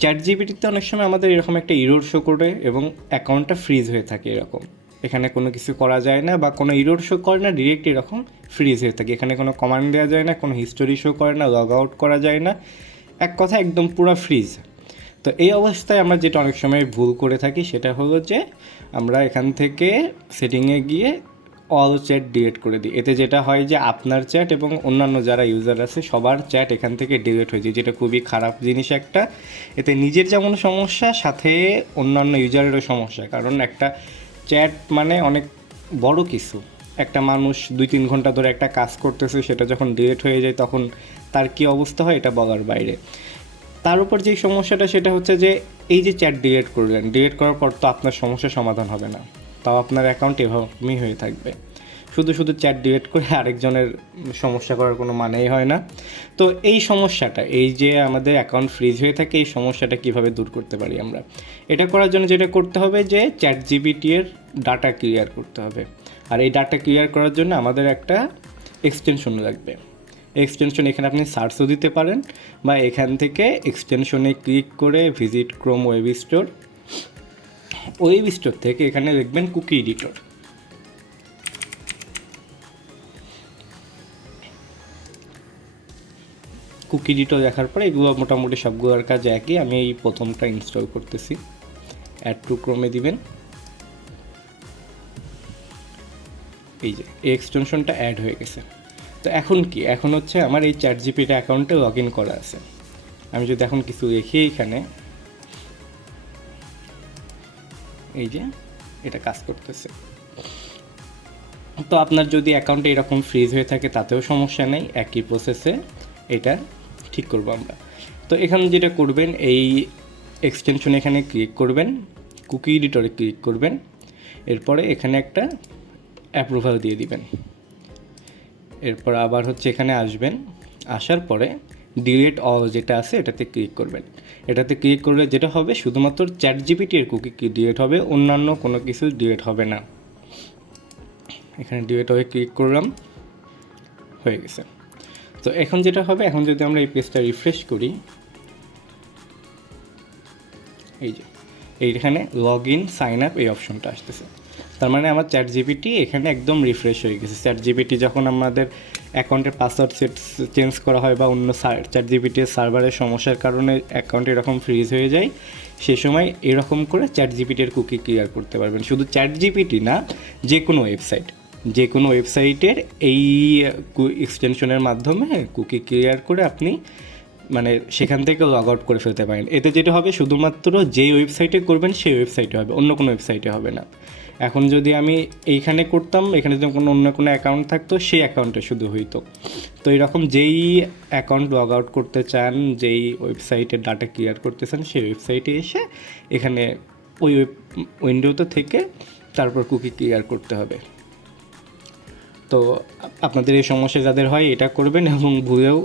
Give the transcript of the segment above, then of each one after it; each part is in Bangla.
চ্যাট জিপিটিতে অনেক সময় আমাদের এরকম একটা ইরর শো করে এবং অ্যাকাউন্টটা ফ্রিজ হয়ে থাকে এরকম, এখানে কোনো কিছু করা যায় না বা কোনো ইরর শো করে না, ডিরেক্ট এরকম ফ্রিজ হয়ে থাকে, এখানে কোনো কমান্ড দেওয়া যায় না, কোনো হিস্টোরি শো করে না, লগ আউট করা যায় না, এক কথা একদম পুরো ফ্রিজ। তো এই অবস্থায় আমরা যেটা অনেক সময় ভুল করে থাকি সেটা হলো যে আমরা এখান থেকে সেটিংয়ে গিয়ে অল চ্যাট ডিলিট করে দিই। এতে যেটা হয় যে আপনার চ্যাট এবং অন্যান্য যারা ইউজার আছে সবার চ্যাট এখান থেকে ডিলিট হয়ে যায়, যেটা খুবই খারাপ জিনিস একটা। এতে নিজের যেমন সমস্যা, সাথে অন্যান্য ইউজারেরও সমস্যা, কারণ একটা চ্যাট মানে অনেক বড় কিছু। একটা মানুষ 2-3 ঘন্টা ধরে একটা কাজ করতেছে, সেটা যখন ডিলিট হয়ে যায় তখন তার কী অবস্থা হয় এটা বলার বাইরে। তার উপর যেই সমস্যাটা সেটা হচ্ছে যে এই যে চ্যাট ডিলিট করলেন, ডিলিট করার পর তো আপনার সমস্যার সমাধান হবে না, তাও আপনার অ্যাকাউন্ট এভাবেই হয়ে থাকবে। শুধু শুধু চ্যাট ডিলিট করে আরেকজনের সমস্যা করার কোনো মানেই হয় না। তো এই সমস্যাটা, এই যে আমাদের অ্যাকাউন্ট ফ্রিজ হয়ে থাকে, এই সমস্যাটা কিভাবে দূর করতে পারি আমরা? এটা করার জন্য যেটা করতে হবে যে চ্যাট জিপিটি এর ডাটা ক্লিয়ার করতে হবে। আর এই ডাটা ক্লিয়ার করার জন্য আমাদের একটা এক্সটেনশন লাগবে। এক্সটেনশন এখানে আপনি সার্চও দিতে পারেন, বা এখান থেকে এক্সটেনশনে ক্লিক করে visit Chrome web store, web store থেকে এখানে লিখবেন কুকি এডিটর। কুকি এডিটর দেখার পরে এগুলো মোটামুটি সবগুলোর কাজ একই। আমি এই প্রথমটা ইনস্টল করতেছি, অ্যাড টু ক্রোমে দিবেন। এই যে এই এক্সটেনশনটা অ্যাড হয়ে গেছে। তো এখন কি, এখন হচ্ছে আমার এই চ্যাট জিপিটি অ্যাকাউন্টে লগ ইন করা আছে। আমি যদি এখন কিছু লিখি এখানে, এই যে এটা কাজ করতেছে। তো আপনার যদি অ্যাকাউন্টে এরকম ফ্রিজ হয়ে থাকে তাতেও সমস্যা নেই, একই প্রসেসে এটা ঠিক করব আমরা। তো এখানে যেটা করবেন, এই এক্সটেনশন এখানে ক্লিক করবেন, কুকি এডিটরে ক্লিক করবেন, এরপরে এখানে একটা অ্যাপ্রুভাল দিয়ে দিবেন। এরপর আবার হচ্ছে এখানে আসবেন, আসার পরে ডিলিট অল যেটা আছে এটাতে ক্লিক করবেন। এটাতে ক্লিক করলে যেটা হবে, শুধুমাত্র চ্যাট জিপিটি এর কুকি ডিলিট হবে, অন্যান্য কোনো কিছু ডিলিট হবে না। এখানে ডিলিট হয়ে ক্লিক করলাম, হয়ে গেছে। তো এখন যেটা হবে, এখন যদি আমরা এই পেজটা রিফ্রেশ করি, এই যে এইখানে লগ ইন সাইন আপ এই অপশনটা আসতেছে, তার মানে আমার চ্যাট জিপিটি এখানে একদম রিফ্রেশ হয়ে গেছে। চ্যাট জিপিটি যখন আমাদের অ্যাকাউন্টের পাসওয়ার্ড চেঞ্জ করা হয় বা অন্য চ্যাট জিপিটির সার্ভারের সমস্যার কারণে অ্যাকাউন্ট এরকম ফ্রিজ হয়ে যায়, সেই সময় এরকম করে চ্যাট জিপিটির কুকি ক্লিয়ার করতে পারবেন। শুধু চ্যাট জিপিটি না, যে কোনো ওয়েবসাইট, যে কোনো ওয়েবসাইটের এই এক্সটেনশনের মাধ্যমে কুকি ক্লিয়ার করে আপনি মানে সেখান থেকে লগ আউট করে ফেলতে পারেন। এতে যেটা হবে, শুধুমাত্র যেই ওয়েবসাইটে করবেন সেই ওয়েবসাইটে হবে, অন্য কোনো ওয়েবসাইটে হবে না। এখন যদি আমি এইখানে করতাম, এখানে যদি অন্য কোনো অ্যাকাউন্ট থাকতো সেই অ্যাকাউন্টে শুধু হইতো। তো এরকম যেই অ্যাকাউন্ট লগ আউট করতে চান, যেই ওয়েবসাইটের ডাটা ক্লিয়ার করতে চান, সেই ওয়েবসাইটে এসে এখানে ওই উইন্ডোতে থেকে তারপর কুকি ক্লিয়ার করতে হবে। তো আপনাদের এই সমস্যা যাদের হয় এটা করবেন, এবং ভুলেও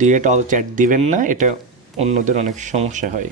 ডিলিট অল চ্যাট দিবেন না, এটা অন্যদের অনেক সমস্যা হয়।